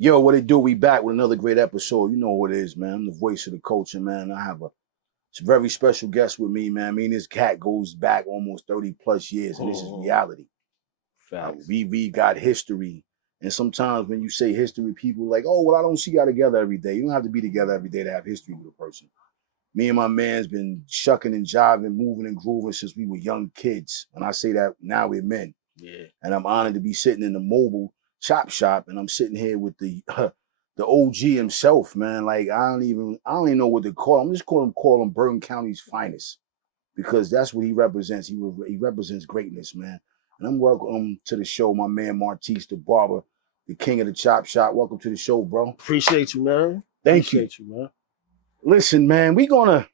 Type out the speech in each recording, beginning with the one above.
Yo, what it do? We back with another great episode. You know what it is, man. I'm the voice of the culture, man. I have a very special guest with me, man. I mean, this cat goes back almost 30 plus years, and this is reality. Facts. We got history. And sometimes when you say history, people are like, oh, well, I don't see y'all together every day. You don't have to be together every day to have history with a person. Me and my man's been shucking and jiving, moving and grooving since we were young kids. And I say that now we're men. Yeah. And I'm honored to be sitting in the mobile ChopShop, and I'm sitting here with the OG himself, man. Like I don't even know what to call him. I'm just call him Bergen County's finest, because that's what he represents. He represents greatness, man. And I'm welcome to the show, my man Martise the Barber, the king of the ChopShop. Welcome to the show, bro. Appreciate you, man. Appreciate you, man. Listen, man, we gonna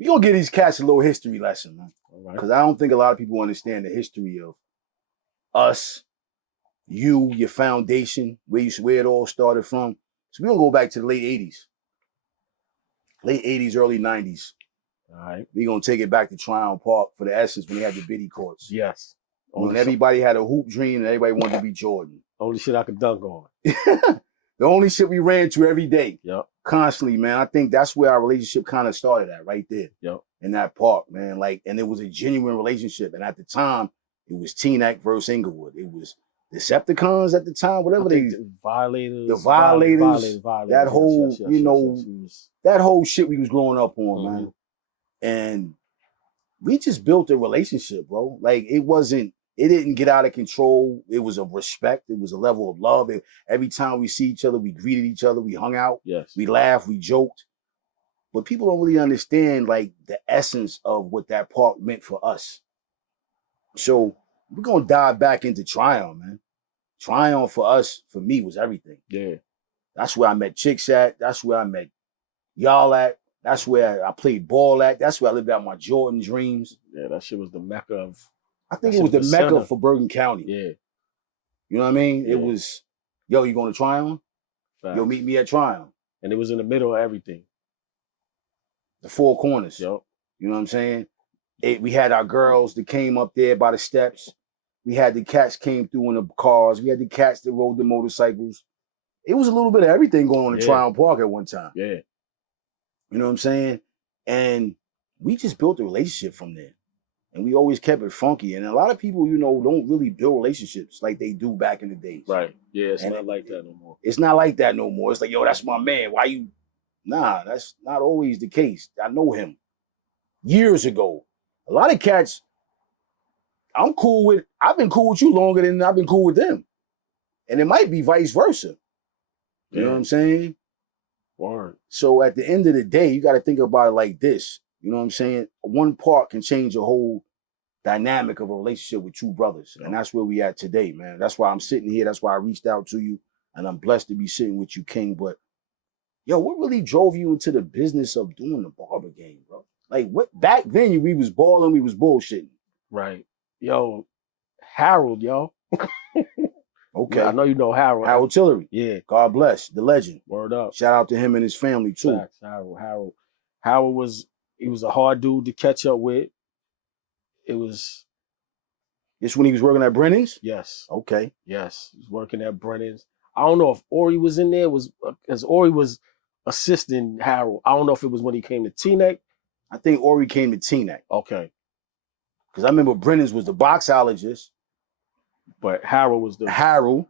give these cats a little history lesson, man. All right. Because I don't think a lot of people understand the history of us, you, your foundation, where it all started from. So we're gonna go back to the late 80s. Late 80s, early 90s. All right. We're gonna take it back to Tryon Park for the Essence when they had the biddy courts. Yes. When everybody had a hoop dream and everybody wanted to be Jordan. Only shit I could dunk on. The only shit we ran to every day. Yep. Constantly, man. I think that's where our relationship kind of started at, right there. Yep. In that park, man. Like, and it was a genuine relationship. And at the time, it was Teaneck versus Inglewood. It was Decepticons at the time, whatever the Violators. The Violators. That whole, yes. That whole shit we was growing up on, man. And we just built a relationship, bro. Like, it didn't get out of control. It was a respect. It was a level of love. Every time we see each other, we greeted each other. We hung out. Yes. We laughed. We joked. But people don't really understand, like, the essence of what that park meant for us. So we're going to dive back into Tryon, man. Tryon for us, for me, was everything. Yeah. That's where I met chicks at. That's where I met y'all at. That's where I played ball at. That's where I lived out my Jordan dreams. Yeah, that shit was the mecca of... I think it was the mecca for Bergen County. Yeah. You know what I mean? Yeah. It was, yo, you going to Tryon? Facts. Yo, meet me at Tryon. And it was in the middle of everything. The four corners. Yep. You know what I'm saying? We had our girls that came up there by the steps. We had the cats came through in the cars. We had the cats that rode the motorcycles. It was a little bit of everything going on in Tryon Park at one time. Yeah. You know what I'm saying? And we just built a relationship from there. And we always kept it funky. And a lot of people, don't really build relationships like they do back in the days. Right. Yeah, it's not like that no more. It's not like that no more. It's like, yo, that's my man. Why you... Nah, that's not always the case. I know him. Years ago. A lot of cats, I've been cool with you longer than I've been cool with them. And it might be vice versa. You know what I'm saying? Word. So at the end of the day, you got to think about it like this. You know what I'm saying? One part can change a whole dynamic of a relationship with two brothers. And that's where we at today, man. That's why I'm sitting here. That's why I reached out to you. And I'm blessed to be sitting with you, King. But, yo, what really drove you into the business of doing the barber game, bro? Like, what? Back then, we was balling, we was bullshitting. Right. Yo, Harold, yo. Okay. Yeah, I know you know Harold. Harold Tillery. Yeah. God bless. The legend. Word up. Shout out to him and his family, too. Facts. Harold was a hard dude to catch up with. It was... This when he was working at Brennan's? Yes. Okay. Yes. He was working at Brennan's. I don't know if Ori was in there, because Ori was assisting Harold. I don't know if it was when he came to Teaneck. I think Ori came to Teaneck. Okay. Because I remember Brennan's was the boxologist. But Harold was the... Harold.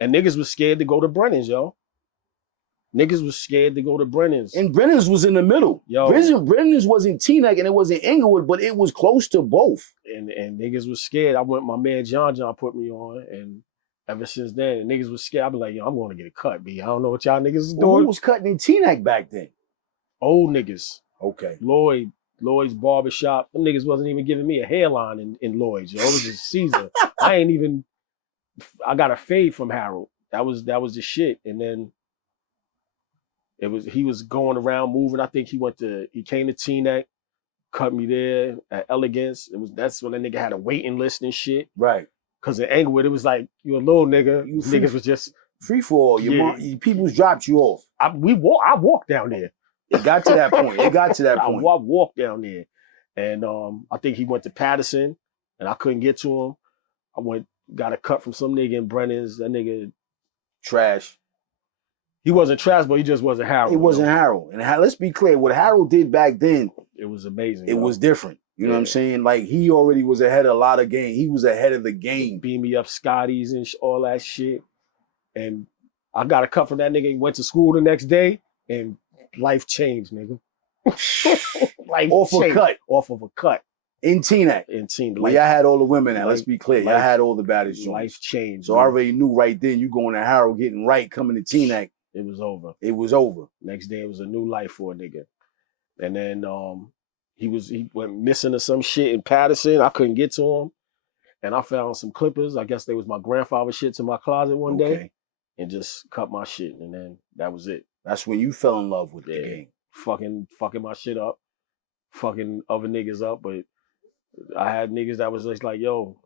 And niggas was scared to go to Brennan's, yo. Niggas was scared to go to Brennan's. And Brennan's was in the middle. Yo. Brennan's was in Teaneck and it was in Inglewood, but it was close to both. And niggas was scared. My man John put me on, and ever since then, niggas was scared. I be like, yo, I'm going to get a cut, B. I don't know what y'all niggas is doing. Who was cutting in Teaneck back then? Old niggas. Okay. Lloyd's barbershop. Them niggas wasn't even giving me a hairline in Lloyd's, yo. It was just Caesar. I got a fade from Harold. That was the shit. And then he was going around moving. I think he came to Teaneck, cut me there at Elegance. That's when that nigga had a waiting list and shit. Right. Cause in Englewood, it was like, you a little nigga. Niggas was just free for all. Your people's dropped you off. I walked down there. It got to that point. I walked down there. And I think he went to Patterson and I couldn't get to him. I got a cut from some nigga in Brennan's. That nigga trash. He wasn't trash, but he just wasn't Harold. He wasn't Harold. And let's be clear, what Harold did back then, it was amazing. It was different. You know what I'm saying? Like, he already was ahead of a lot of game. He was ahead of the game. Beam me up Scotties and all that shit. And I got a cut from that nigga. He went to school the next day, and life changed, nigga. Life Off changed. a cut. Off of a cut. In Teaneck. Like, y'all had all the women at. Let's be clear. Y'all had all the baddest joints. Life changed. So I already knew right then, you going to Harold, getting right, coming to Teaneck. It was over. It was over. Next day, it was a new life for a nigga. And then he went missing or some shit in Patterson. I couldn't get to him. And I found some clippers. I guess they was my grandfather's shit in my closet one day. And just cut my shit. And then that was it. That's when you fell in love with the game. Fucking my shit up. Fucking other niggas up. But I had niggas that was just like, yo,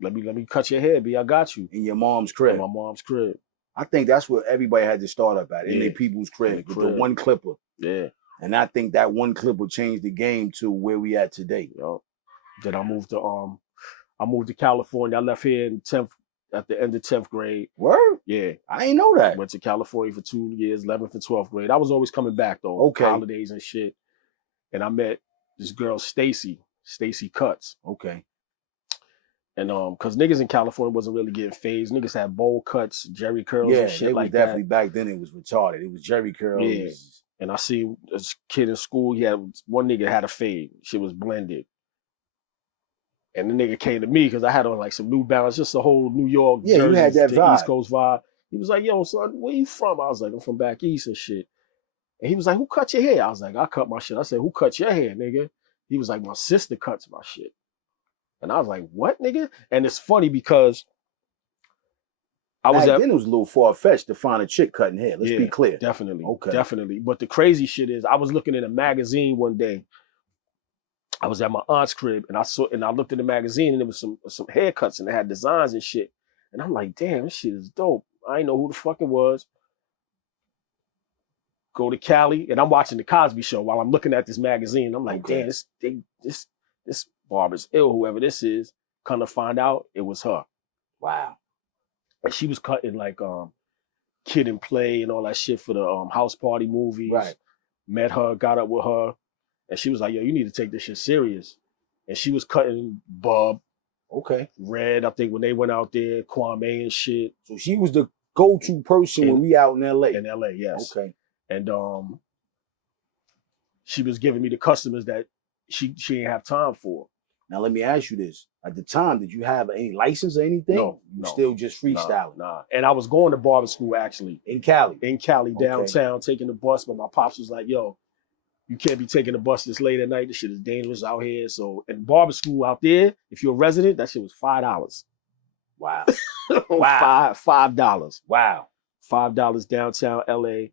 let me cut your hair, B. I got you. In your mom's crib. In my mom's crib. I think that's where everybody had to start up at, in their people's crib, with the one clipper. Yeah. And I think that one clipper changed the game to where we at today. Yo. Then I moved to California. I left here at the end of 10th grade. Word? Yeah. I ain't know that. Went to California for 2 years, 11th and 12th grade. I was always coming back though. Okay. Holidays and shit. And I met this girl, Stacy Cuts. Okay. And cause niggas in California wasn't really getting phased. Niggas had bowl cuts, jerry curls and shit like that. Definitely back then it was retarded. It was jerry curls. Yeah. And I see this kid in school, one nigga had a fade. Shit was blended. And the nigga came to me because I had on like some New Balance, just the whole New York jerseys, you had that vibe. East Coast vibe. He was like, yo, son, where you from? I was like, I'm from back east and shit. And he was like, who cut your hair? I was like, I cut my shit. I said, who cut your hair, nigga? He was like, my sister cuts my shit. And I was like, what, nigga? And it's funny because Back then it was a little far-fetched to find a chick cutting hair. Let's be clear. Definitely. Okay. Definitely. But the crazy shit is, I was looking in a magazine one day. I was at my aunt's crib and I looked at the magazine and there was some haircuts and they had designs and shit. And I'm like, damn, this shit is dope. I ain't know who the fuck it was. Go to Cali and I'm watching the Cosby Show while I'm looking at this magazine. I'm like, damn, this barber's ill, whoever this is. Come to find out, it was her. Wow. And she was cutting like Kid and Play and all that shit for the house party movies. Right. Met her, got up with her. And she was like, yo, you need to take this shit serious. And she was cutting Bub. Okay. Red, I think when they went out there, Kwame and shit. So she was the go-to person when we out in LA. In LA, yes. Okay. And she was giving me the customers that she didn't have time for. Now let me ask you this. At the time, did you have any license or anything? No. Still just freestyling? Nah. And I was going to barber school actually. In Cali? In Cali, downtown, taking the bus. But my pops was like, yo, you can't be taking the bus this late at night. This shit is dangerous out here. So in barber school out there, if you're a resident, that shit was $5. Wow. Wow. $5. Wow. $5 downtown LA.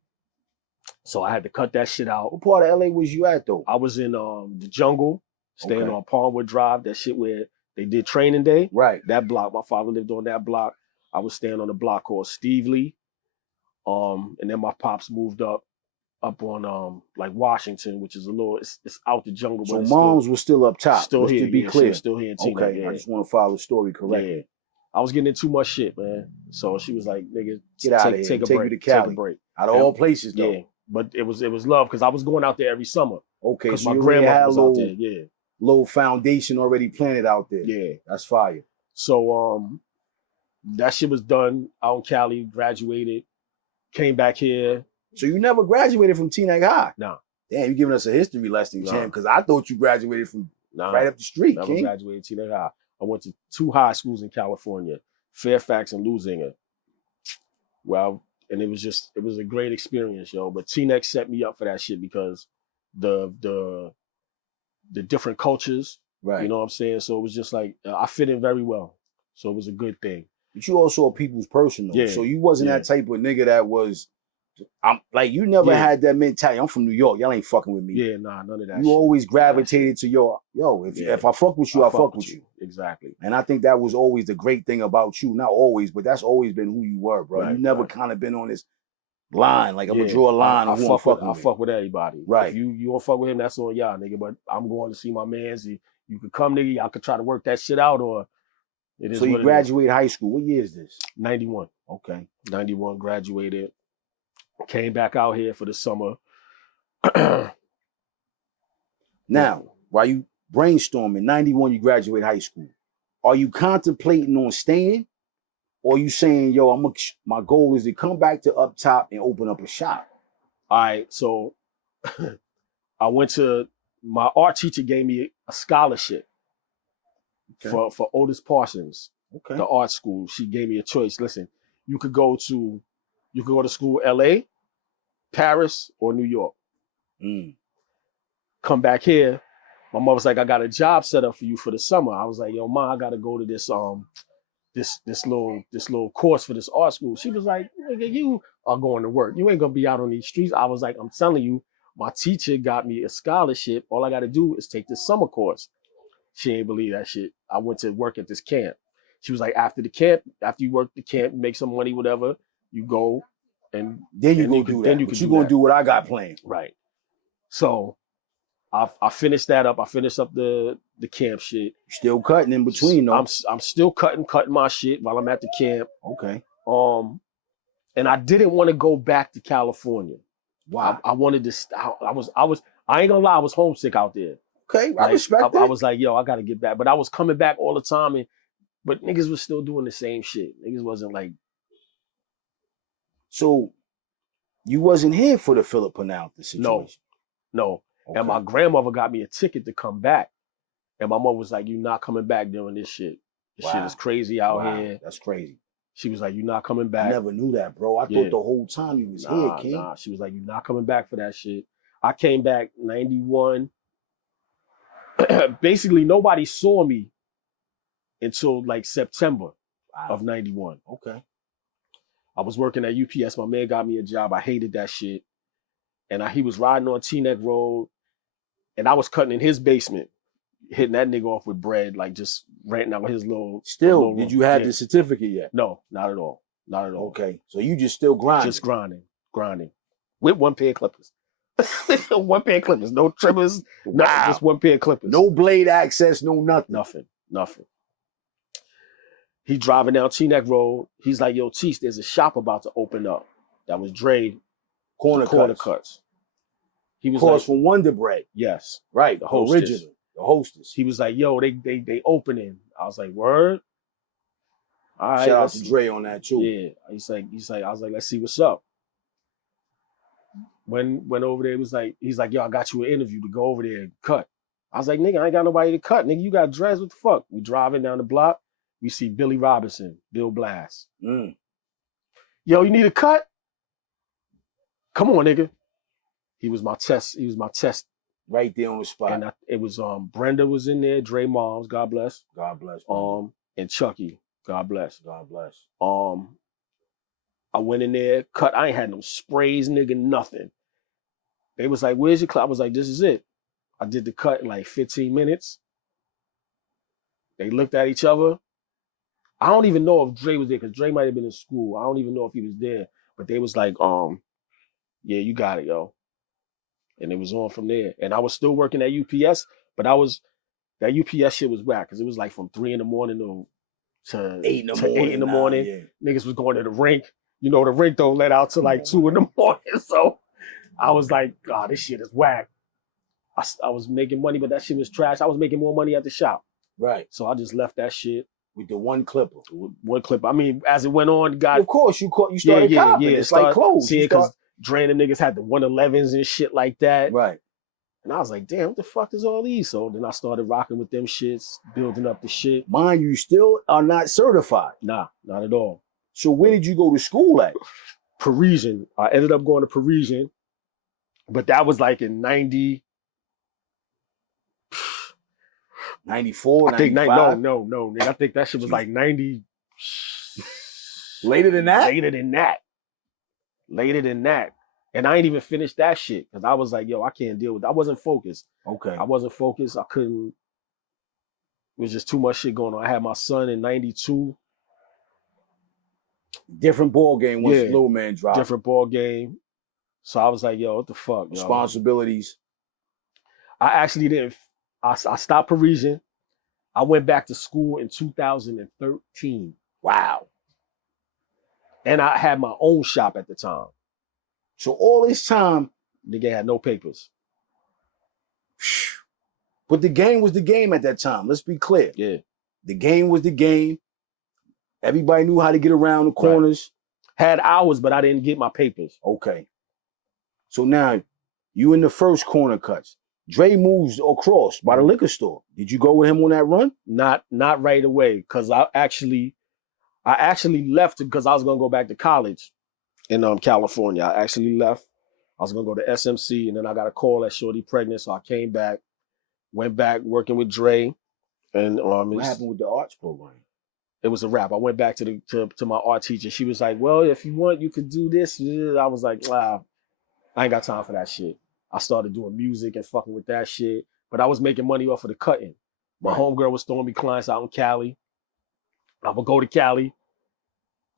So I had to cut that shit out. What part of LA was you at though? I was in the jungle, staying on Palmwood Drive, that shit where they did training day. Right. That block. My father lived on that block. I was staying on a block called Stevely. And then my pops moved up on like Washington, which is a little it's out the jungle. So moms was still up top. Still here. To be clear. Still here in Teaneck. Okay. I just want to follow the story correctly. Yeah. I was getting in too much shit, man. So she was like, nigga, get out of here. Take a break. break. You to Cali. Take a break. Out of all places though. Yeah. But it was love because I was going out there every summer. Okay, because so my you grandma had was out there. Yeah. Little foundation already planted out there. Yeah. That's fire. So that shit was done out in Cali, graduated, came back here. So you never graduated from Teaneck High? No. Damn, you giving us a history lesson, champ, because I thought you graduated from right up the street, never King. Graduated Teaneck High. I went to 2 high schools in California, Fairfax and Lusinger. Well, and it was a great experience, yo. But Teaneck set me up for that shit because the different cultures, right? You know what I'm saying? So it was just like I fit in very well. So it was a good thing. But you also a people's person, though. Yeah. So you wasn't that type of nigga that was. I'm like you never had that mentality. I'm from New York. Y'all ain't fucking with me. Yeah, nah, none of that. You always gravitated to yo. If I fuck with you, I fuck with you. Exactly. And I think that was always the great thing about you. Not always, but that's always been who you were, bro. Right, you never kind of been on this line. Like I'm gonna draw a line. I fuck with everybody. Right. If you don't fuck with him, that's on y'all, nigga. But I'm going to see my mans. You could come, nigga. Y'all could try to work that shit out, or It is So you what it is. graduated high school. What year is this? 91. Okay. 91, graduated. Came back out here for the summer. Now, while you brainstorming, 91, you graduate high school. Are you contemplating on staying? Or you saying, yo, my goal is to come back to up top and open up a shop? All right, so I went to, my art teacher gave me a scholarship for Otis Parsons, the art school. She gave me a choice. Listen, you could go to school LA, Paris, or New York. Come back here. My mom was like, I got a job set up for you for the summer. I was like, yo, Ma, I gotta go to this this little course for this art school. She was like, nigga, you are going to work. You ain't gonna be out on these streets. I was like, I'm telling you, my teacher got me a scholarship. All I gotta do is take this summer course. She ain't believe that shit. I went to work at this camp. She was like, after the camp, after you work the camp, make some money, whatever, you go and then you go do that. Then you gonna do what I got planned. Right. So I finished that up. I finished up the camp shit. Still cutting in between though. I'm still cutting my shit while I'm at the camp. Okay. And I didn't want to go back to California. Wow. I wanted to. I ain't gonna lie. I was homesick out there. Okay, I respect that. I was like, yo, I gotta get back. But I was coming back all the time, but niggas was still doing the same shit. Niggas wasn't like. So, you wasn't here for the Philip Penalty situation? No. Okay. And my grandmother got me a ticket to come back. And my mom was like, you're not coming back during this shit. This shit is crazy out here. That's crazy. She was like, you're not coming back. I never knew that, bro. I thought the whole time you was here, King. Nah. She was like, you're not coming back for that shit. I came back 91. Basically, nobody saw me until like September of 91. Okay. I was working at UPS. My man got me a job. I hated that shit. And he was riding on Teaneck Road. And I was cutting in his basement, hitting that nigga off with bread, like just renting out his little. Still, did you have the certificate yet? No, not at all. Not at all. Okay. So you just still grinding? Just grinding. With one pair of clippers. One pair of clippers. No trimmers. Wow. Just one pair of clippers. No blade access, no nothing. Nothing. He driving down Teaneck Road. He's like, yo, Tease, there's a shop about to open up. That was Dre Corner Cuts. He was like, from Wonder Bread. Yes. Right. The original. The hostess. He was like, yo, they opening. I was like, word? All right. Shout out to Dre on that too. Yeah. He's like, I was like, let's see what's up. Went over there, he's like, yo, I got you an interview to go over there and cut. I was like, nigga, I ain't got nobody to cut. Nigga, you got dreads, what the fuck? We driving down the block, we see Billy Robinson, Bill Blast. Yo, you need a cut? Come on, nigga. He was my test. Right there on the spot. And it was Brenda was in there, Dre Moms, God bless. God bless. And Chucky, God bless. God bless. I went in there, cut. I ain't had no sprays, nigga, nothing. They was like, where's your cut? I was like, this is it. I did the cut in like 15 minutes. They looked at each other. I don't even know if Dre was there because Dre might have been in school. I don't even know if he was there. But they was like, yeah, you got it, yo. And it was on from there. And I was still working at UPS, but that UPS shit was whack because it was like from 3 in the morning to 8 in the morning. Yeah. Niggas was going to the rink. You know, the rink don't let out till like 2 in the morning. So I was like, God, this shit is whack. I was making money, but that shit was trash. I was making more money at the shop. Right. So I just left that shit. With the one clipper. One clipper. I mean, as it went on, of course, you started copping. It's like clothes. See, because Dre and the niggas had the 111s and shit like that. Right. And I was like, damn, what the fuck is all these? So then I started rocking with them shits, building up the shit. Mind you, still are not certified. Nah, not at all. So where did you go to school at? Parisian. I ended up going to Parisian. But that was like in 90. 94, I think 95? No. I think that shit was like 90. Later than that? Later than that. And I ain't even finished that shit because I was like, yo, I can't deal with it. I wasn't focused. Okay. I wasn't focused. I couldn't. It was just too much shit going on. I had my son in 92. Different ball game once Little Man dropped. Different ball game. So I was like, yo, what the fuck? Responsibilities. I actually didn't. I stopped Parisian. I went back to school in 2013. Wow. And I had my own shop at the time. So all this time, Nigga had no papers. but the game was the game at that time. Let's be clear. Yeah. The game was the game. Everybody knew how to get around the corners. Right. Had hours, but I didn't get my papers. Okay. So now you in the first corner cuts. Dre moves across by the liquor store. Did you go with him on that run? Not right away, because I actually left because I was gonna go back to college in California. I actually left. I was gonna go to SMC, and then I got a call that Shorty pregnant, so I came back, went back working with Dre, and what happened with the arts program? It was a wrap. I went back to my art teacher. She was like, "Well, if you want, you could do this." I was like, "Wow, I ain't got time for that shit." I started doing music and fucking with that shit, but I was making money off of the cutting. My homegirl was throwing me clients out in Cali. I would go to Cali,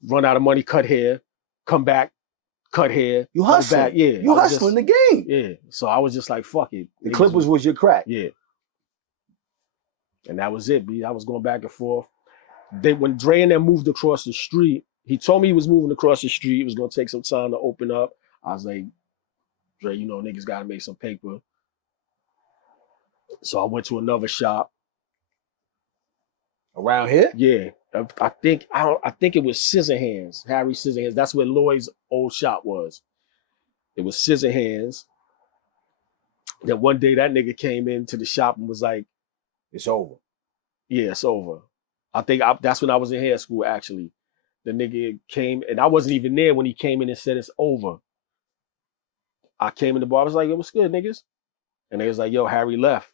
run out of money, cut hair, come back, cut hair. You hustling. Back. Yeah. You hustling the game. Yeah. So I was just like, fuck it. The Clippers was your crack. Yeah. And that was it, B. I was going back and forth. When Dre and them moved across the street, he told me he was moving across the street. It was going to take some time to open up. I was like, Dre, you know, niggas got to make some paper. So I went to another shop. Around here? Yeah. I think it was Scissorhands, Harry Scissorhands. That's where Lloyd's old shop was. It was Scissorhands. Then one day that nigga came into the shop and was like, "It's over." Yeah, it's over. I think that's when I was in hair school, actually. The nigga came, and I wasn't even there when he came in and said it's over. I came in the bar, I was like, "Yo, what's good, niggas?" And they was like, "Yo, Harry left."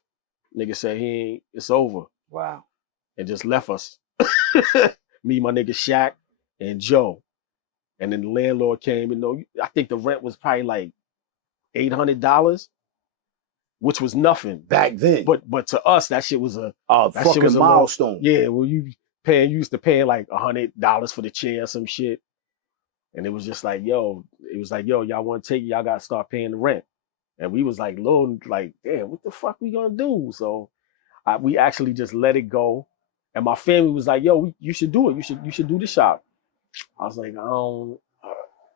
Nigga said it's over. Wow. And just left us. Me, my nigga Shaq, and Joe. And then the landlord came, and I think the rent was probably like $800, which was nothing back then. But to us, that shit was a fucking milestone. Yeah, well, you used to pay like $100 for the chair or some shit. And it was just like, y'all want to take it, y'all gotta start paying the rent. And we was like, Lord, like, damn, what the fuck we gonna do? So we actually just let it go. And my family was like, yo, you should do it. You should do the shop. I was like,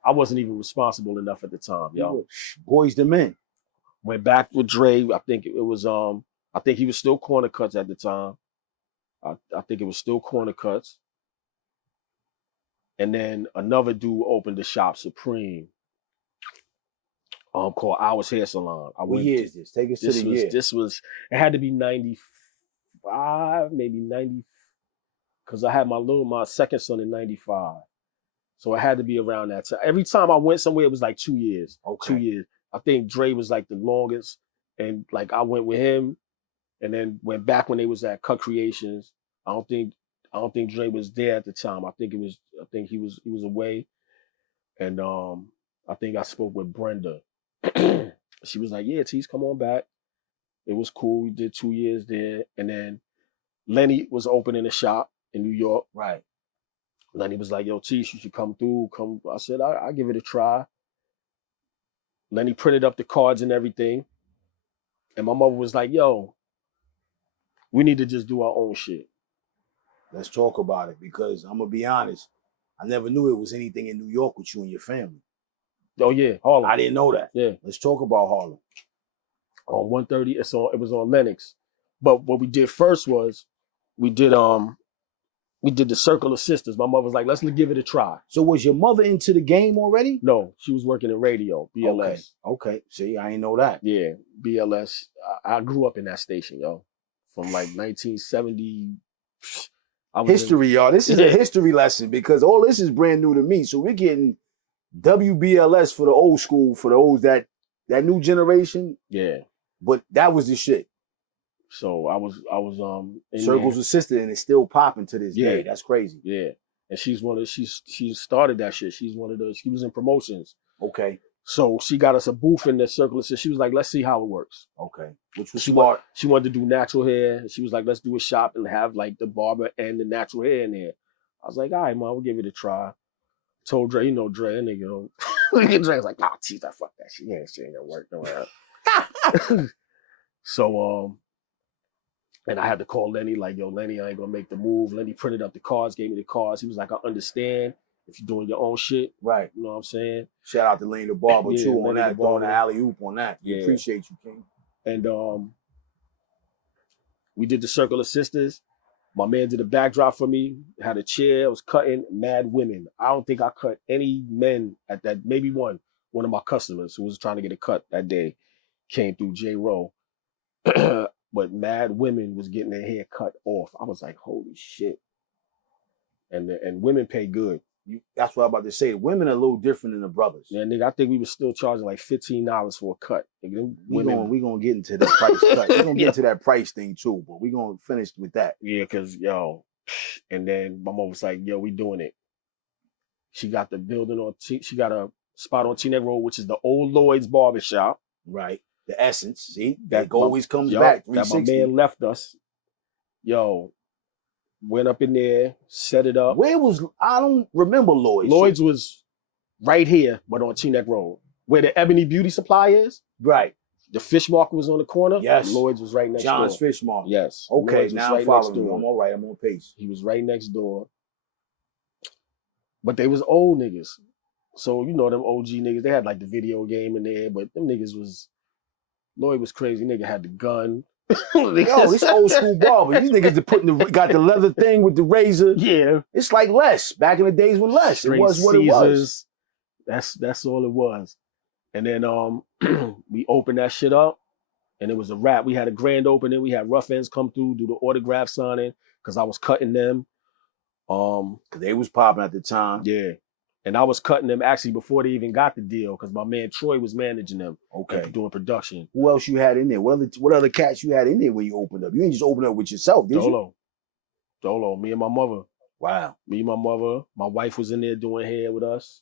I wasn't even responsible enough at the time, yo. Boys to men. Went back with Dre. I think it was I think he was still corner cuts at the time. I think it was still corner cuts. And then another dude opened the shop, Supreme, called Ours Hair Salon. What year is this? Take us to the year. It had to be 95, maybe 90, because I had my second son in 95. So it had to be around that time. Every time I went somewhere, it was like 2 years. Okay. 2 years. I think Dre was like the longest. And like I went with him and then went back when they was at Cut Creations. I don't think Dre was there at the time. I think he was away. And I think I spoke with Brenda. She was like, "Yeah, Tease, come on back." It was cool. We did 2 years there. And then Lenny was opening a shop in New York. Right. Lenny was like, "Yo, Tease, you should come through." I said, I'll give it a try. Lenny printed up the cards and everything. And my mother was like, "Yo, we need to just do our own shit." Let's talk about it, because I'm going to be honest. I never knew it was anything in New York with you and your family. Oh, yeah, Harlem. I didn't know that. Yeah. Let's talk about Harlem. On 130, it was on Lenox. But what we did first was we did the Circle of Sisters. My mother was like, "Let's give it a try." So was your mother into the game already? No, she was working in radio, BLS. Okay. See, I ain't know that. Yeah, BLS. I grew up in that station, yo. From like 1970. History, y'all. This is a history lesson, because all this is brand new to me. So we're getting WBLS for the old school, for those that new generation. Yeah. But that was the shit. So I was Circles of Sister, and it's still popping to this day. That's crazy. Yeah. And she started that shit. She was in promotions. Okay. So she got us a booth in the Circle of Sisters. She was like, "Let's see how it works." Okay. Which was smart. She wanted to do natural hair. She was like, "Let's do a shop and have like the barber and the natural hair in there." I was like, "All right, Mom, we'll give it a try." Told Dre, Dre, and nigga, Dre was like, "Nah, Tease, fuck that shit. Yeah, shit ain't gonna work nowhere." So And I had to call Lenny, like, yo, Lenny, I ain't gonna make the move. Lenny printed up the cards, gave me the cards. He was like, I understand if you're doing your own shit. Right. You know what I'm saying? Shout out to Lenny the Barber Yeah, too on Lenny the that, throwing the Barber. alley-oop on that. We Yeah. appreciate you, King. And we did the Circle of Sisters. My man did a backdrop for me, had a chair, was cutting mad women. I don't think I cut any men at that, maybe one. One of my customers who was trying to get a cut that day came through J. Rowe. But mad women was getting their hair cut off. I was like, holy shit. And women pay good. That's what I'm about to say. The women are a little different than the brothers. Yeah, nigga, I think we were still charging like $15 for a cut. Nigga, we gonna get into the price cut. We're gonna get into that price thing too, but we're gonna finish with that. Yeah, cause yo, and then my mom was like, yo, we doing it. She got the building on she got a spot on Teaneck Road, which is the old Lloyd's barbershop. Right. The Essence. See, that always comes back. That my man left us. Yo, went up in there, set it up. Where was, I don't remember Lloyd's. Lloyd's was right here, but on Teaneck Road, where the Ebony Beauty Supply is. Right. The fish market was on the corner. Yes. Lloyd's was right next door. John's Fish Market. Yes. Okay, Lloyd's now I'm following you. I'm all right. I'm on pace. He was right next door. But they was old niggas. So, you know, them OG niggas, they had like the video game in there, but them niggas was, Lloyd was crazy. Nigga had the gun. Yo, this old school barber. These niggas that got the leather thing with the razor. Yeah. It's like less. Back in the days when less. Straight it was what Caesars. it was. That's all it was. And then we opened that shit up and it was a wrap. We had a grand opening. We had Rough Ends come through, do the autograph signing, because I was cutting them. Cause they was popping at the time. Yeah. And I was cutting them actually before they even got the deal, because my man Troy was managing them. Okay. Doing production. Who else you had in there? What other cats you had in there when you opened up? You ain't just open up with yourself, did you? Dolo, me and my mother. Wow. Me and my mother. My wife was in there doing hair with us.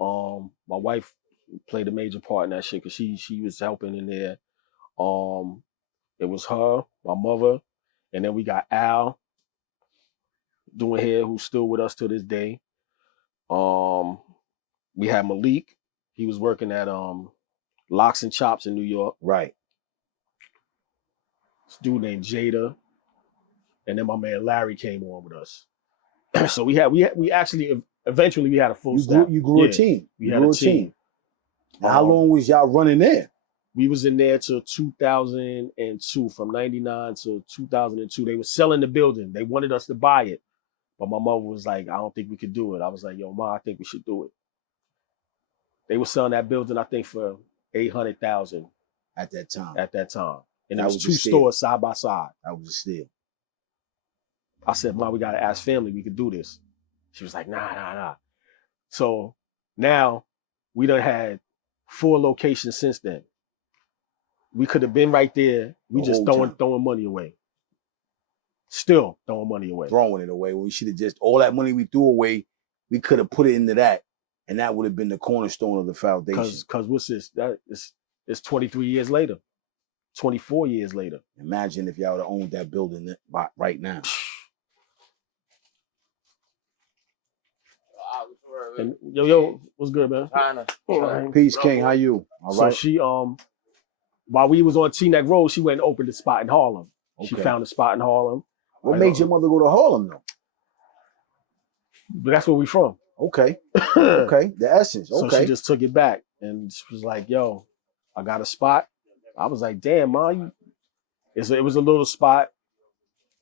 My wife played a major part in that shit because she was helping in there. It was her, my mother, and then we got Al doing hair, who's still with us to this day. We had Malik. He was working at Locks and Chops in New York. Right. This dude named Jada. And then my man Larry came on with us. So we actually eventually we had a full staff. You grew a team. We had a team. Now, how long was y'all running there? We was in there till 2002, from 99 to 2002. They were selling the building. They wanted us to buy it. But my mother was like, I don't think we could do it. I was like, yo, Ma, I think we should do it. They were selling that building, I think, for $800,000 at that time. And it was 2 stores side by side. That was a steal. I said, Ma, we gotta ask family, we could do this. She was like, nah. So now we done had 4 locations since then. We could have been right there. We just throwing money away. Still throwing money away. Throwing it away. We should have just, all that money we threw away, we could have put it into that. And that would have been the cornerstone of the foundation. Because what's this? It's 23 years later. 24 years later. Imagine if y'all would have owned that building right now. And yo, what's good, man? Peace, King. How you? All right. So she while we was on Teaneck Road, she went and opened a spot in Harlem. Okay. She found a spot in Harlem. What made your mother go to Harlem though? But that's where we from. Okay. Okay. The Essence. Okay. So she just took it back and she was like, yo, I got a spot. I was like, damn, Ma, it was a little spot.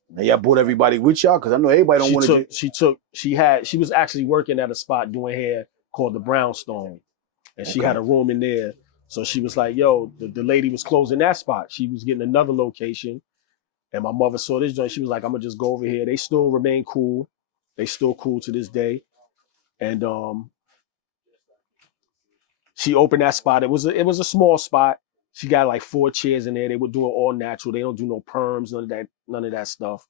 Now y'all brought everybody with y'all? Because I know everybody don't want to. She was actually working at a spot doing hair called the Brownstone. And she had a room in there. So she was like, yo, the lady was closing that spot. She was getting another location. And my mother saw this joint. She was like, I'm gonna just go over here. They still remain cool. They still cool to this day. And she opened that spot. It was a small spot. She got like 4 chairs in there. They were doing all natural. They don't do no perms, none of that stuff.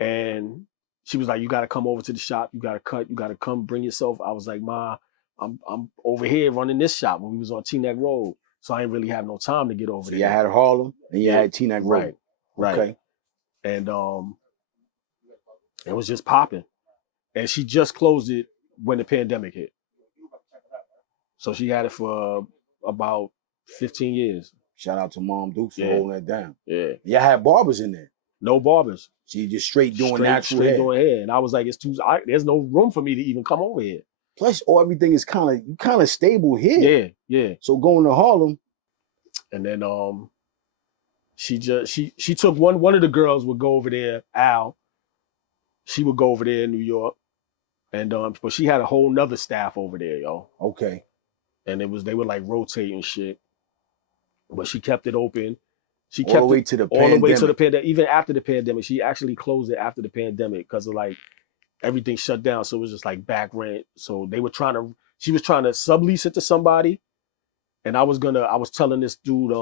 And she was like, you gotta come over to the shop. You gotta cut. You gotta come bring yourself. I was like, Ma, I'm over here running this shop when we was on Teaneck Road. So I didn't really have no time to get over there. You had Harlem and you had Teaneck Road. Right. Okay. And it was just popping. And she just closed it when the pandemic hit. So she had it for about 15 years. Shout out to Mom Dukes for holding that down. Yeah. Y'all had barbers in there. No barbers. So you just straight doing natural straight hair. doing hair. And I was like, there's no room for me to even come over here. Plus, everything is kind of stable here. Yeah, yeah. So going to Harlem. And then she took one of the girls would go over there, Al. She would go over there in New York. And but she had a whole nother staff over there, yo. Okay. And they would like rotating shit. But she kept it open. She all kept the way it to the all pandemic. the way to the pandemic. Even after the pandemic, she actually closed it after the pandemic because of like everything shut down. So it was just like back rent. So she was trying to sublease it to somebody. And I was telling this dude,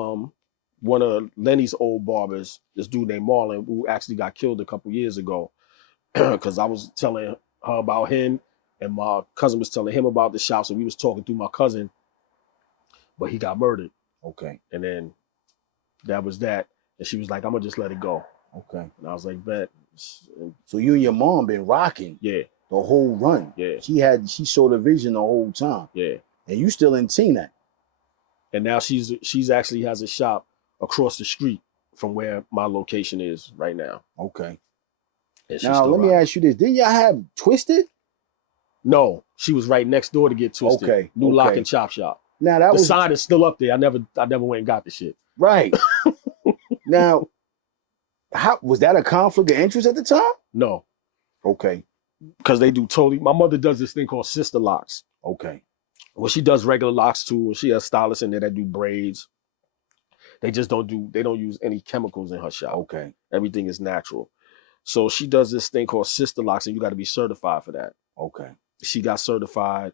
one of Lenny's old barbers, this dude named Marlon, who actually got killed a couple years ago. Cause I was telling her about him and my cousin was telling him about the shop. So we was talking through my cousin, but he got murdered. Okay. And then that was that. And she was like, I'm gonna just let it go. Okay. And I was like, bet. So you and your mom been rocking Yeah. the whole run. Yeah. She saw the vision the whole time. Yeah. And you still in Teaneck. And now she's actually has a shop across the street from where my location is right now. Okay. Now let me ask you this. Didn't y'all have Twisted? No, she was right next door to Get Twisted. Okay. New Lock and ChopShop. Now that the sign is still up there. I never went and got the shit. Right. Now, how was that a conflict of interest at the time? No. Okay. Because they do totally. My mother does this thing called sister locks. Okay. Well, she does regular locks too. She has stylists in there that do braids. They don't use any chemicals in her shop. Okay. Everything is natural. So she does this thing called sister locks, and you got to be certified for that. Okay. She got certified,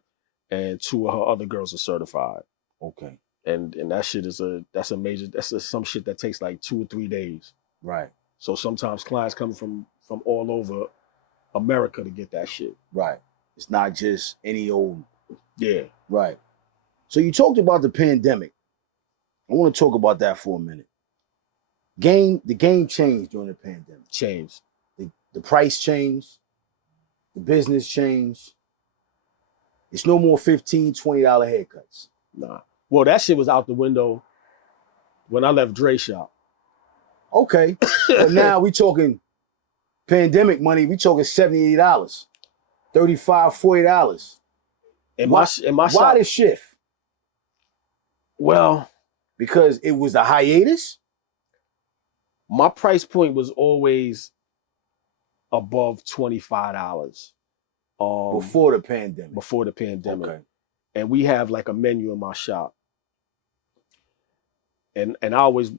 and 2 of her other girls are certified. Okay. And that shit is some shit that takes like 2 or 3 days. Right. So sometimes clients come from all over America to get that shit. Right. It's not just any old. Yeah. Right. So you talked about the pandemic. I want to talk about that for a minute. The game changed during the pandemic. Changed. The price changed. The business changed. It's no more $15, $20 haircuts. Nah. Well, that shit was out the window when I left Dre's shop. Okay. But now we talking pandemic money. We talking $70, $80, $35, $40. In my shop. Why the shift? Well, because it was a hiatus? My price point was always above $25. Before the pandemic. Before the pandemic. Okay. And we have like a menu in my shop. And I always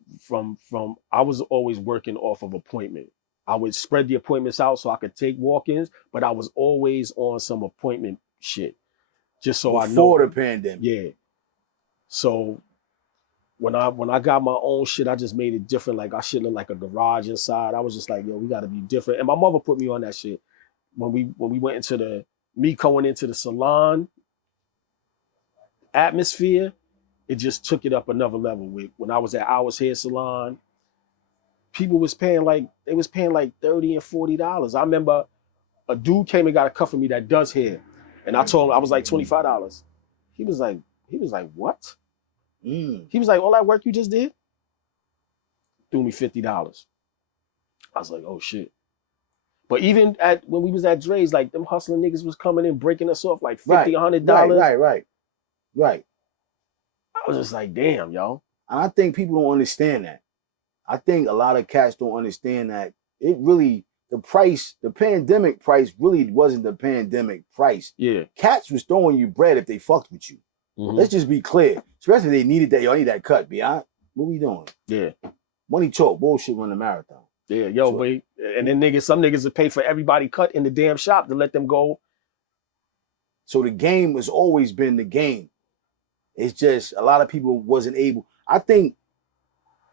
I was always working off of appointment. I would spread the appointments out so I could take walk-ins, but I was always on some appointment shit. Just so I know. Before the pandemic. Yeah. So when I got my own shit, I just made it different. Like I shit look like a garage inside. I was just like, yo, we gotta be different. And my mother put me on that shit. When we went into me going into the salon atmosphere, it just took it up another level. When I was at Ours Hair Salon, people was paying like $30 and $40. I remember a dude came and got a cut for me that does hair. And I told him I was like $25. He was like, what? He was like, all that work you just did? Threw me $50. I was like, oh shit. But even when we was at Dre's, like them hustling niggas was coming in, breaking us off like $50, $100. Right. I was just like, damn, yo. And I think people don't understand that. I think a lot of cats don't understand that it really, the pandemic price really wasn't the pandemic price. Yeah. Cats was throwing you bread if they fucked with you. Mm-hmm. Let's just be clear. Especially if they needed that. Yo, I need that cut, beyond. What we doing? Yeah. Money talk, bullshit run the marathon. Yeah, yo, so, but and then some niggas would pay for everybody cut in the damn shop to let them go. So the game has always been the game. It's just a lot of people wasn't able. I think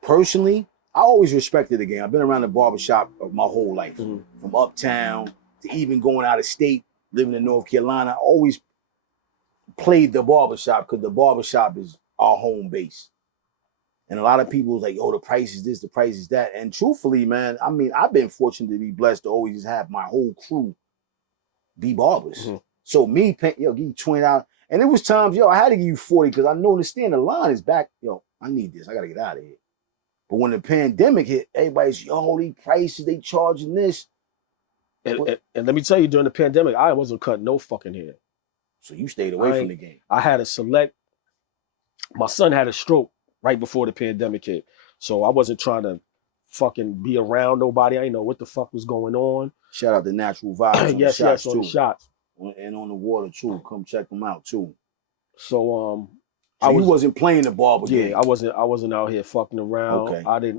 personally, I always respected the game. I've been around the barbershop my whole life, from uptown to even going out of state, living in North Carolina. I always played the barbershop because the barbershop is our home base. And a lot of people was like, oh, the price is this, the price is that. And truthfully, man, I mean, I've been fortunate to be blessed to always have my whole crew be barbers. Mm-hmm. So me, give you $20. And it was times, I had to give you $40 because I understand the line is back. I need this. I got to get out of here. But when the pandemic hit, everybody's, yo, these prices, they charging this. And let me tell you, during the pandemic, I wasn't cutting no fucking hair. So you stayed away from the game. I had to select. My son had a stroke right before the pandemic hit. So I wasn't trying to fucking be around nobody. I didn't know what the fuck was going on. Shout out to Natural Vibes. Yes, on the shots. And on the water too. Come check them out too. So you wasn't playing the barber game. Yeah, I wasn't out here fucking around. Okay.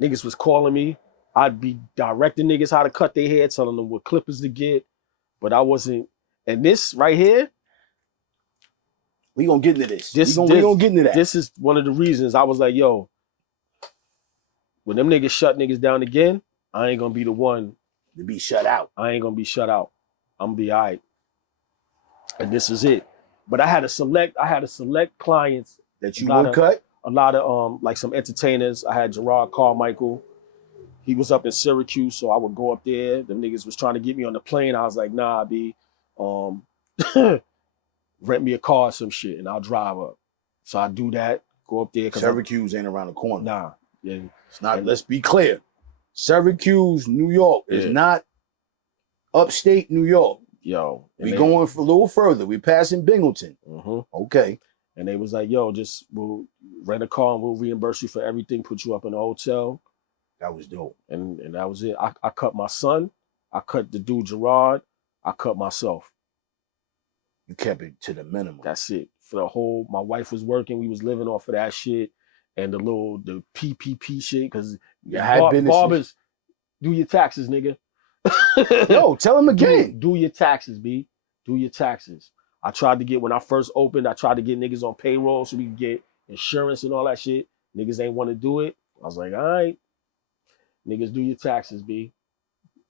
Niggas was calling me. I'd be directing niggas how to cut their hair, telling them what clippers to get. But I wasn't. And this right here, we gonna get into this. We gonna get into that. This is one of the reasons I was like, yo, when them niggas shut niggas down again, I ain't gonna be the one to be shut out. I ain't gonna be shut out. I'm gonna be all right. And this is it. But I had to select clients that you would cut. A lot of like some entertainers. I had Gerard Carmichael. He was up in Syracuse, so I would go up there. Them niggas was trying to get me on the plane. I was like, nah, B. Rent me a car or some shit, and I'll drive up. So I do that. Go up there. Syracuse ain't around the corner. Nah. Yeah. It's not. Let's be clear. Syracuse, New York is not upstate New York. Yo. We going for a little further. We passing Binghamton. Mm-hmm. Okay. And they was like, yo, we'll rent a car and we'll reimburse you for everything, put you up in a hotel. That was dope. And that was it. I cut my son. I cut the dude Gerard. I cut myself. You kept it to the minimum. That's it. My wife was working. We was living off of that shit. And the PPP shit, because barbers, do your taxes, nigga. Yo, tell them again. Do your taxes, B. Do your taxes. I tried to get, when I first opened, I tried to get niggas on payroll so we could get insurance and all that shit. Niggas ain't want to do it. I was like, all right. Niggas, do your taxes, B.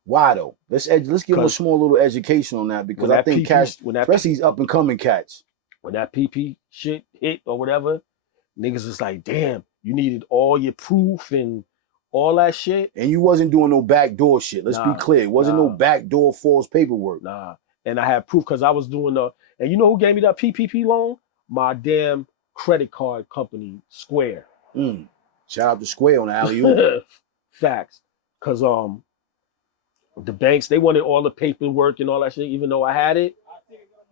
Why though? Let's give them a small little education on that, because I think cats, especially these up and coming cats, when that PP shit hit or whatever, niggas is like, damn, you needed all your proof and all that shit. And you wasn't doing no backdoor shit. Let's be clear. It wasn't no backdoor false paperwork. Nah. And I had proof because I was doing and you know who gave me that PPP loan? My damn credit card company, Square. Shout out to Square on the alley-oop. Facts. Because the banks, they wanted all the paperwork and all that shit, even though I had it.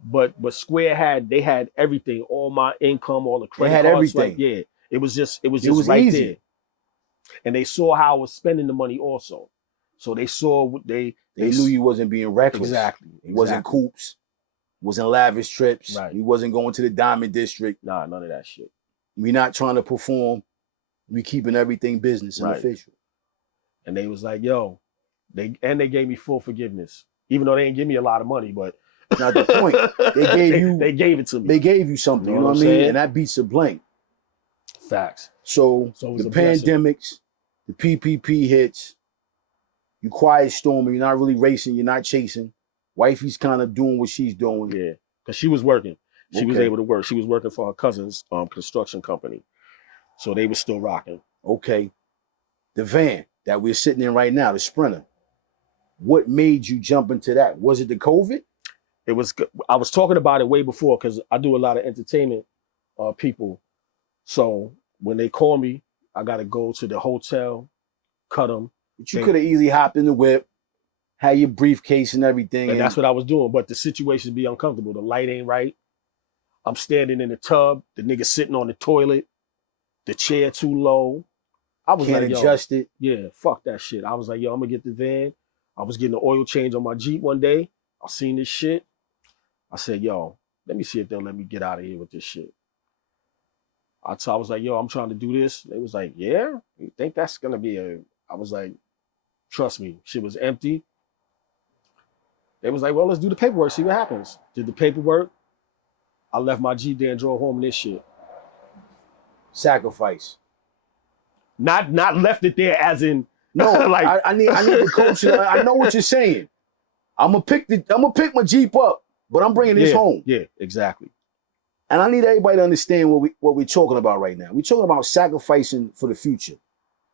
But Square had everything, all my income, all the credit cards. They had everything. Like, yeah. It was just right easy. there. And they saw how I was spending the money also. So they saw what they knew you wasn't being reckless. Exactly. It wasn't coops, wasn't lavish trips. Right. We wasn't going to the Diamond District. Nah, none of that shit. We not trying to perform. We keeping everything business and official. And they was like, yo, they gave me full forgiveness. Even though they didn't give me a lot of money, but not the point. They gave it to me. They gave you something, you know what I mean? And that beats a blank. Facts. So the pandemics, the PPP hits, you quiet storming, you're not really racing, you're not chasing. Wifey's kind of doing what she's doing. Yeah, because she was working. She was able to work. She was working for her cousin's construction company. So they were still rocking. Okay. The van that we're sitting in right now, the Sprinter. What made you jump into that? Was it the COVID? I was talking about it way before, because I do a lot of entertainment people. So when they call me, I got to go to the hotel, cut them. But you could have easily hopped in the whip, had your briefcase and everything. And that's what I was doing. But the situation be uncomfortable. The light ain't right. I'm standing in the tub. The nigga sitting on the toilet. The chair too low. I was Can't adjust it. Yeah, fuck that shit. I was like, yo, I'm going to get the van. I was getting an oil change on my Jeep one day. I seen this shit. I said, yo, let me see if they'll let me get out of here with this shit. I was like, yo, I'm trying to do this. They was like, yeah? You think that's going to be I was like, trust me, shit was empty. They was like, well, let's do the paperwork, see what happens. Did the paperwork. I left my Jeep there and drove home in this shit. Sacrifice. Not left it there as in no. Like I need the coach. I know what you're saying. I'm gonna pick my Jeep up, but I'm bringing this home. Yeah, exactly. And I need everybody to understand what we're talking about right now. We're talking about sacrificing for the future.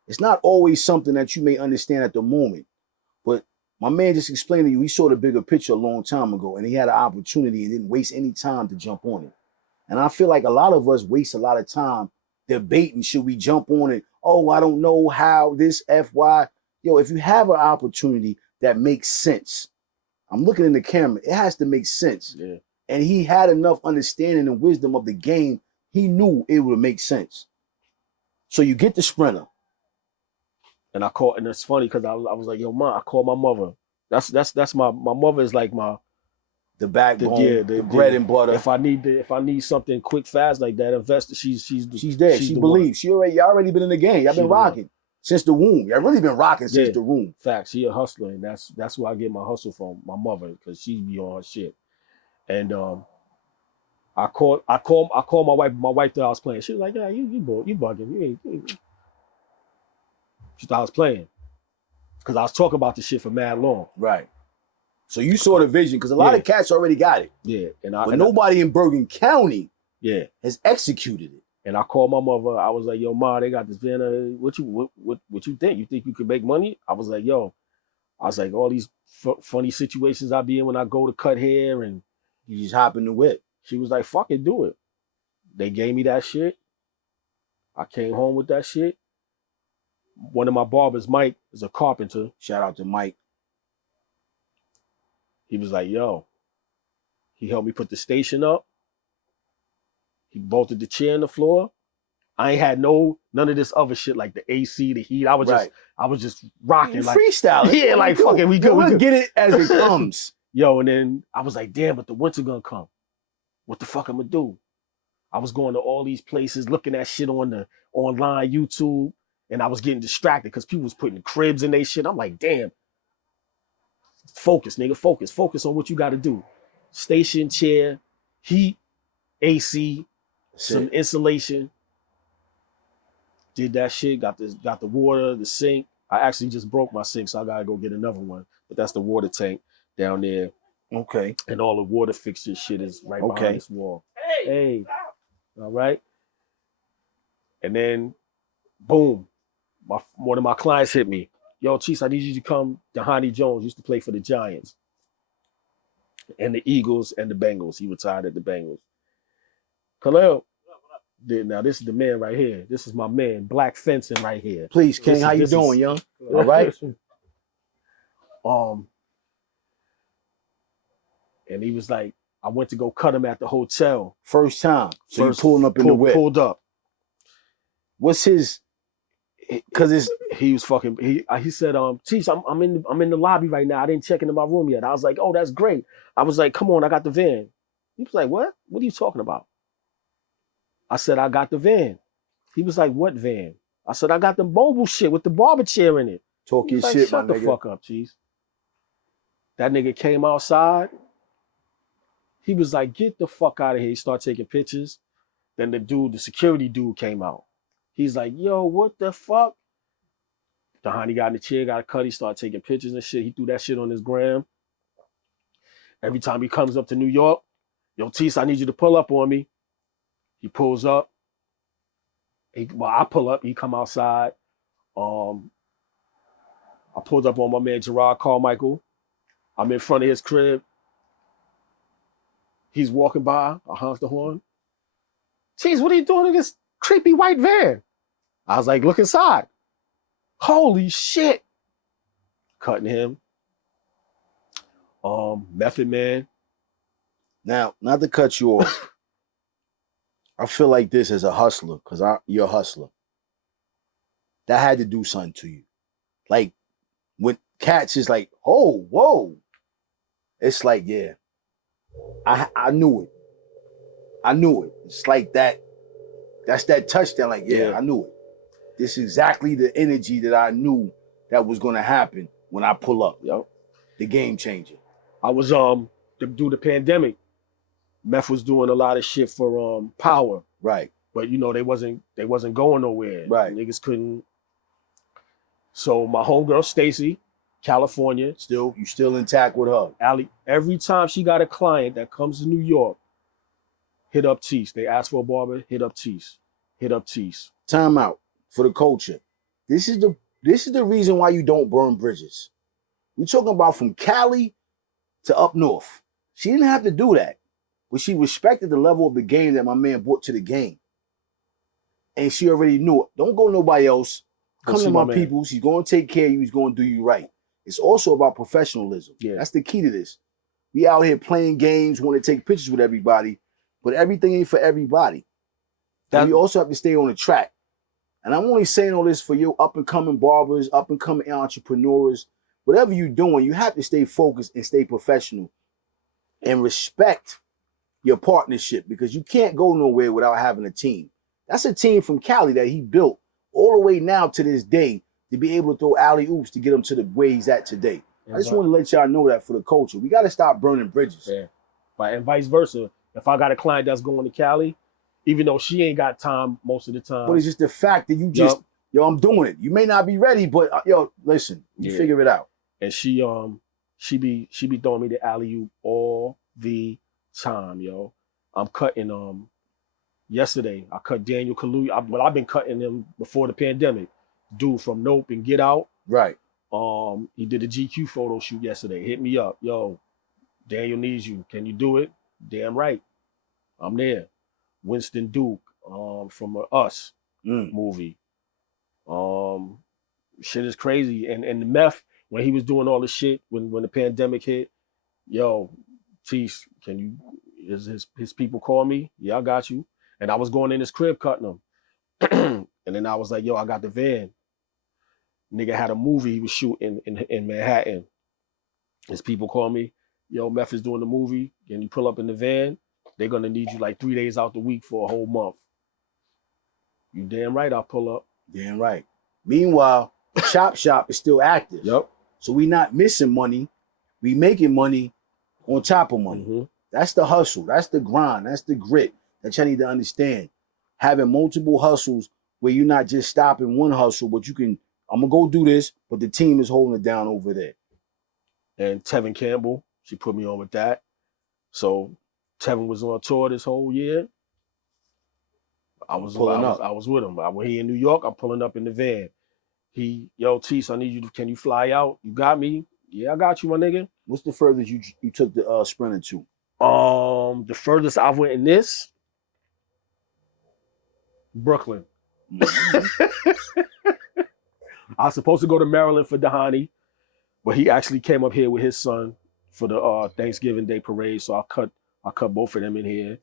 It's not always something that you may understand at the moment, but my man just explained to you, he saw the bigger picture a long time ago, and he had an opportunity and didn't waste any time to jump on it. And I feel like a lot of us waste a lot of time debating, should we jump on it? Oh, I don't know how this FY. Yo, if you have an opportunity that makes sense, I'm looking in the camera, it has to make sense. Yeah. And he had enough understanding and wisdom of the game. He knew it would make sense. So you get the sprinter. And I called, and it's funny because I was like, yo, Mom, I called my mother. That's my mother is like the backbone, the bread and butter. If I need something quick, fast like that, investor, she's there. She believes. Y'all already been in the game. Y'all been rocking since the womb. Y'all really been rocking since the womb. Facts. She a hustler, and that's where I get my hustle from. My mother, because she be on her shit. And I called my wife. My wife thought I was playing. She was like, yeah, you bugging. You ain't. She thought I was playing. Because I was talking about this shit for mad long. Right. So you saw the vision, because a lot of cats already got it. Yeah. But nobody in Bergen County has executed it. And I called my mother. I was like, yo, Ma, they got this van. What you think? You think you could make money? I was like, all these funny situations I be in when I go to cut hair, and you just hop in the whip. She was like, fuck it, do it. They gave me that shit. I came home with that shit. One of my barbers, Mike, is a carpenter. Shout out to Mike. He was like, yo, he helped me put the station up. He bolted the chair in the floor. I ain't had none of this other shit like the AC, the heat. I was just rocking, like freestyle. Yeah, like fucking we good. We'll get it as it comes. Yo, and then I was like, damn, but the winter gonna come. What the fuck I'm gonna do? I was going to all these places, looking at shit on online YouTube, and I was getting distracted because people was putting cribs in their shit. I'm like, damn. Focus, nigga, focus on what you gotta do. Station, chair, heat, AC, some insulation. Did that shit, got the water, the sink. I actually just broke my sink, so I gotta go get another one. But that's the water tank down there. Okay. And all the water fixture shit is right behind this wall. Hey. All right. And then, boom, one of my clients hit me. Yo, Cheese, I need you to come. Dhani Jones used to play for the Giants and the Eagles and the Bengals. He retired at the Bengals. Khalil, now this is the man right here. This is my man, Black Fencing right here. Please, King, how you doing, young? All right. And he was like, I went to go cut him at the hotel. First time. So you pulling up in the whip. Pulled up. What's his? Because he was fucking. He said, Chiefs, I'm in the lobby right now. I didn't check into my room yet. I was like, oh, that's great. I was like, come on, I got the van. He was like, what? What are you talking about? I said, I got the van. He was like, what van? I said, I got the mobile shit with the barber chair in it. Talking shit, shut my the nigga. fuck up, Chiefs. That nigga came outside. He was like, get the fuck out of here. He started taking pictures. Then the security dude came out. He's like, yo, what the fuck? Dhani got in the chair, got a cut. He started taking pictures and shit. He threw that shit on his gram. Every time he comes up to New York, yo, Tease, I need you to pull up on me. He pulls up. I pull up. He come outside. I pulled up on my man Gerard Carmichael. I'm in front of his crib. He's walking by. I honked the horn. Cheese, what are you doing in this creepy white van? I was like, look inside. Holy shit. Cutting him. Method Man. Now, not to cut you off. I feel like this as a hustler, because you're a hustler. That had to do something to you. Like, when cats is like, oh, whoa. It's like, yeah. I knew it. I knew it. It's like that. That's that touchdown. Like, yeah, I knew it. This is exactly the energy that I knew that was going to happen when I pull up. Yo, the game changer. I was due the pandemic. Meth was doing a lot of shit for Power. Right. But you know they wasn't going nowhere. Right. Niggas couldn't. So my homegirl Stacy, California. You still intact with her. Allie, every time she got a client that comes to New York, hit up Tease. They ask for a barber, hit up Tease. Hit up Tease. Time out for the culture. This is the reason why you don't burn bridges. We're talking about from Cali to up north. She didn't have to do that, but she respected the level of the game that my man brought to the game. and she already knew it. Don't go nobody else. Go Come see to my my man. people. He's going to take care of you. He's going to do you right. It's also about professionalism. Yeah. That's the key to this. We out here playing games, want to take pictures with everybody, but everything ain't for everybody. And we also have to stay on the track. And I'm only saying all this for your up-and-coming barbers, up-and-coming entrepreneurs. Whatever you're doing, you have to stay focused and stay professional and respect your partnership, because you can't go nowhere without having a team. That's a team from Cali that he built all the way now to this day to be able to throw alley-oops to get him to the way he's at today. I just want to let y'all know that for the culture. We got to stop burning bridges. Yeah. Right. And vice versa. If I got a client that's going to Cali, even though she ain't got time most of the time. But it's just the fact that you just, yo, I'm doing it. You may not be ready, but yo, listen, you figure it out. And she be throwing me the alley-oop all the time, yo. I'm cutting yesterday. I cut Daniel Kaluuya. I've been cutting him before the pandemic. Dude from Nope and Get Out. Right. He did a GQ photo shoot yesterday. Hit me up. Yo, Daniel needs you. Can you do it? Damn right. I'm there. Winston Duke, from Us movie. Shit is crazy. And the meth, when he was doing all the shit, when the pandemic hit, yo, Tease, can you, his people call me? Yeah, I got you. And I was going in his crib cutting them. And then I was like, yo, I got the van. Nigga had a movie he was shooting in Manhattan. His people call me, yo, Meth is doing the movie. Can you pull up in the van? They're gonna need you like 3 days out the week for a whole month. You damn right I'll pull up. Damn right. Meanwhile, ChopShop is still active. Yep. So we not missing money. We making money on top of money. Mm-hmm. That's the hustle. That's the grind. That's the grit that y'all need to understand. Having multiple hustles where you're not just stopping one hustle, but you can, I'm going to go do this, but the team is holding it down over there. And Tevin Campbell, she put me on with that. So Tevin was on tour this whole year. I was with him. When he in New York, I'm pulling up in the van. Yo, Tease, I need you can you fly out? You got me? Yeah, I got you, my nigga. What's the furthest you took the Sprinter to? The furthest I went in this, Brooklyn. Mm-hmm. I was supposed to go to Maryland for Dahani, but he actually came up here with his son for the Thanksgiving Day parade. So I cut both of them in here.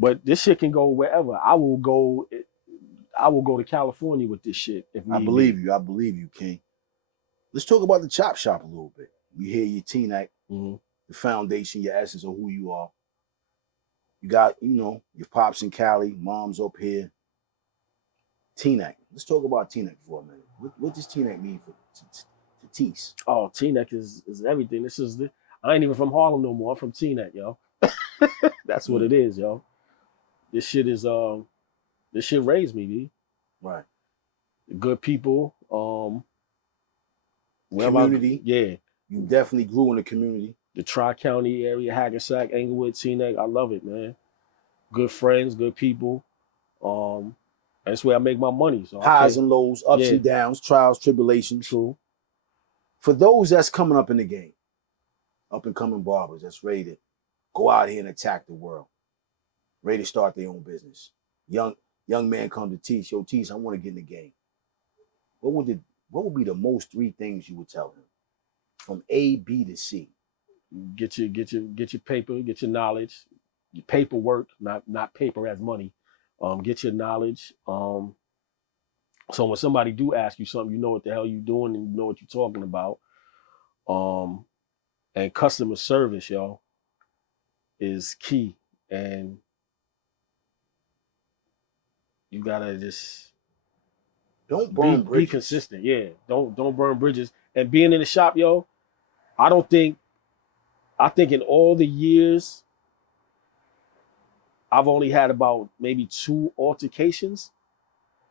But this shit can go wherever. I will go to California with this shit if need I believe you, King. Let's talk about the ChopShop a little bit. We hear your Teaneck, the foundation, your essence of who you are. You got, your pops in Cali, mom's up here. Teaneck. Let's talk about Teaneck for a minute. What does Teaneck mean to Tease? Oh, Teaneck is everything. I ain't even from Harlem no more. I'm from Teaneck, yo. That's what it is, yo. This shit raised me, B. Right. Good people. Community. Yeah. You definitely grew in the community. The Tri-County area, Hackensack, Englewood, Teaneck. I love it, man. Good friends, good people. That's where I make my money. So highs and lows, ups and downs, trials, tribulations. True. For those that's coming up in the game, up and coming barbers that's ready to go out here and attack the world, ready to start their own business. Young man come to Tease, yo, Tease, I want to get in the game. What would be the most 3 things you would tell him? From A, B to C. Get your paper, get your knowledge, your paperwork, not paper as money. Get your knowledge. So when somebody do ask you something, you know what the hell you doing and you know what you're talking about. And customer service, yo, is key. And you gotta just don't burn bridges. Be consistent. Yeah, don't burn bridges. And being in the shop, yo, I think in all the years, I've only had about maybe 2 altercations.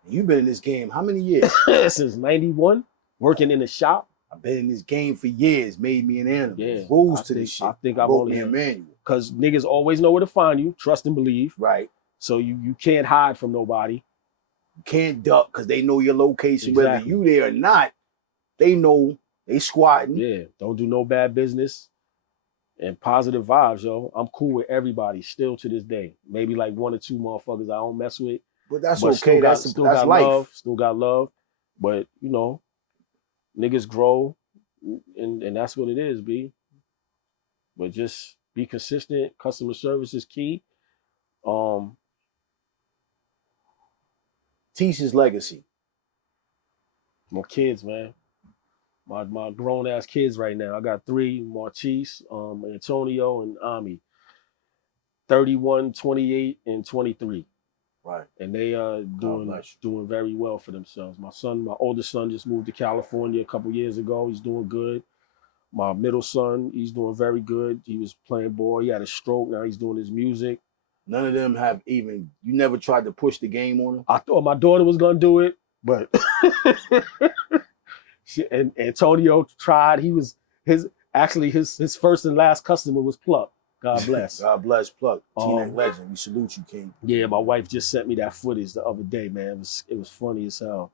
You've been in this game how many years? Since 91, working in the shop. I've been in this game for years, made me an animal. Yeah. Rules to this shit. I think I've only a manual. Because niggas always know where to find you, trust and believe. Right. So you can't hide from nobody. You can't duck because they know your location. Exactly. Whether you there or not, they know they squatting. Yeah, don't do no bad business. And positive vibes, yo. I'm cool with everybody still to this day. Maybe like 1 or 2 motherfuckers I don't mess with. But that's but okay. That's life. love, still got love. But you know, niggas grow, and that's what it is, B. But just be consistent. Customer service is key. Teach his legacy. My kids, man. My grown ass kids right now. I got 3, Martise, Antonio, and Ami. 31, 28, and 23. Right. And they are doing very well for themselves. My oldest son just moved to California a couple years ago. He's doing good. My middle son, he's doing very good. He was playing ball. He had a stroke. Now he's doing his music. None of them have even, you never tried to push the game on them? I thought my daughter was going to do it, but and Antonio tried. He was his first and last customer was Pluck. God bless. God bless Pluck. Teaneck legend. We salute you, King. Yeah, my wife just sent me that footage the other day, man. It was funny as hell.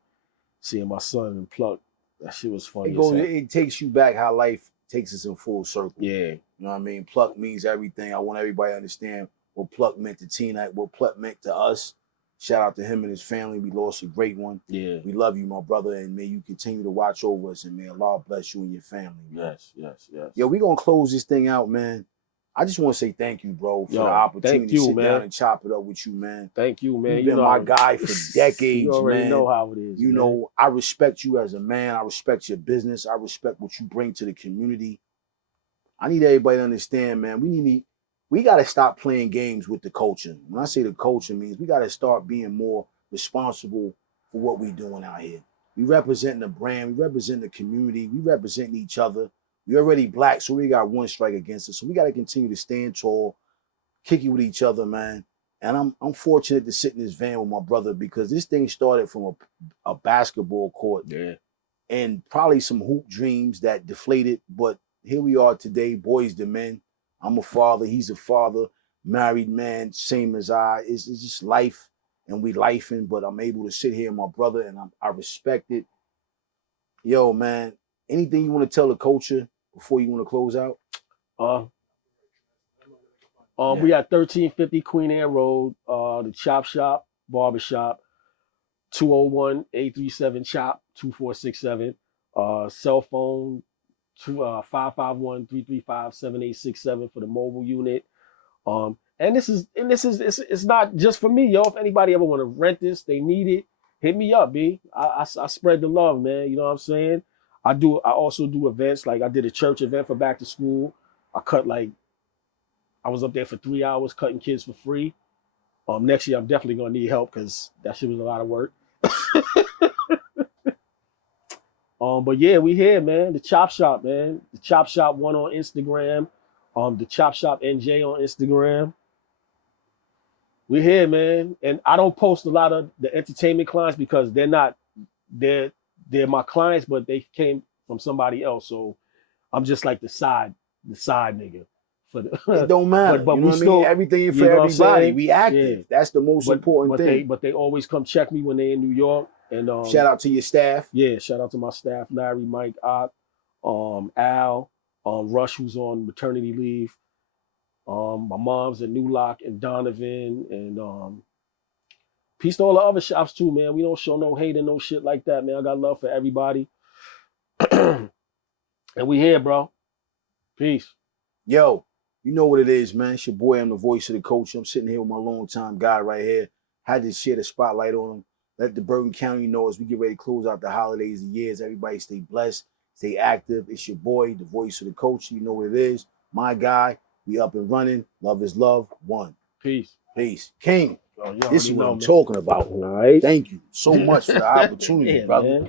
Seeing my son and Pluck. That shit was funny. It takes you back how life takes us in full circle. Yeah. You know what I mean? Pluck means everything. I want everybody to understand what Pluck meant to Teaneck, what Pluck meant to us. Shout out to him and his family. We lost a great one. Yeah. We love you, my brother, and may you continue to watch over us, and may Allah bless you and your family. Man. Yes. Yo, we gonna close this thing out, man. I just want to say thank you, bro, for the opportunity to sit down and chop it up with you, man. Thank you, man. You've been my guy for decades, you already man. know how it is. You know, I respect you as a man. I respect your business. I respect what you bring to the community. I need everybody to understand, man. We got to stop playing games with the culture. When I say the culture, means we got to start being more responsible for what we're doing out here. We represent the brand. We represent the community. We represent each other. We're already black, so we got one strike against us. So we got to continue to stand tall, kick it with each other, man. And I'm fortunate to sit in this van with my brother because this thing started from a basketball court. Yeah. And probably some hoop dreams that deflated. But here we are today, boys to men. I'm a father. He's a father. Married man, same as I. It's just life, and we lifing. But I'm able to sit here, my brother, and I respect it. Yo, man, anything you want to tell the culture before you want to close out? We at 1350 Queen Anne Road, the ChopShop Barbershop, 201-837-CHOP, 2467. Cell phone, 551-335-7867 for the mobile unit. And it's not just for me, yo. If anybody ever want to rent this, they need it, hit me up, B. I spread the love, man. You know what I'm saying? I also do events. Like I did a church event for back to school. I was up there for 3 hours cutting kids for free. Next year I'm definitely gonna need help because that shit was a lot of work. But yeah, we here, man. The ChopShop, man. The ChopShop 1 on Instagram. The ChopShop NJ on Instagram. We here, man. And I don't post a lot of the entertainment clients because they're my clients, but they came from somebody else. So I'm just like the side nigga. It don't matter. But you know we still mean? Everything for everybody. We active. Yeah. That's the most important thing. But they always come check me when they're in New York. And shout out to your staff. Yeah, shout out to my staff, Larry, Mike, Ock, Al, Rush, who's on maternity leave. My mom's at New Lock and Donovan, and peace to all the other shops too, man. We don't show no hate and no shit like that, man. I got love for everybody. And we here, bro. Peace. Yo, you know what it is, man. It's your boy. I'm the voice of the coach. I'm sitting here with my longtime guy right here. Had to share the spotlight on him. Let the Bergen County know as we get ready to close out the holidays and years. Everybody stay blessed, stay active. It's your boy, the voice of the coach. You know what it is. My guy, we up and running. Love is love. One. Peace. King, this is what I'm talking about. All right. Thank you so much for the opportunity, brother. Man.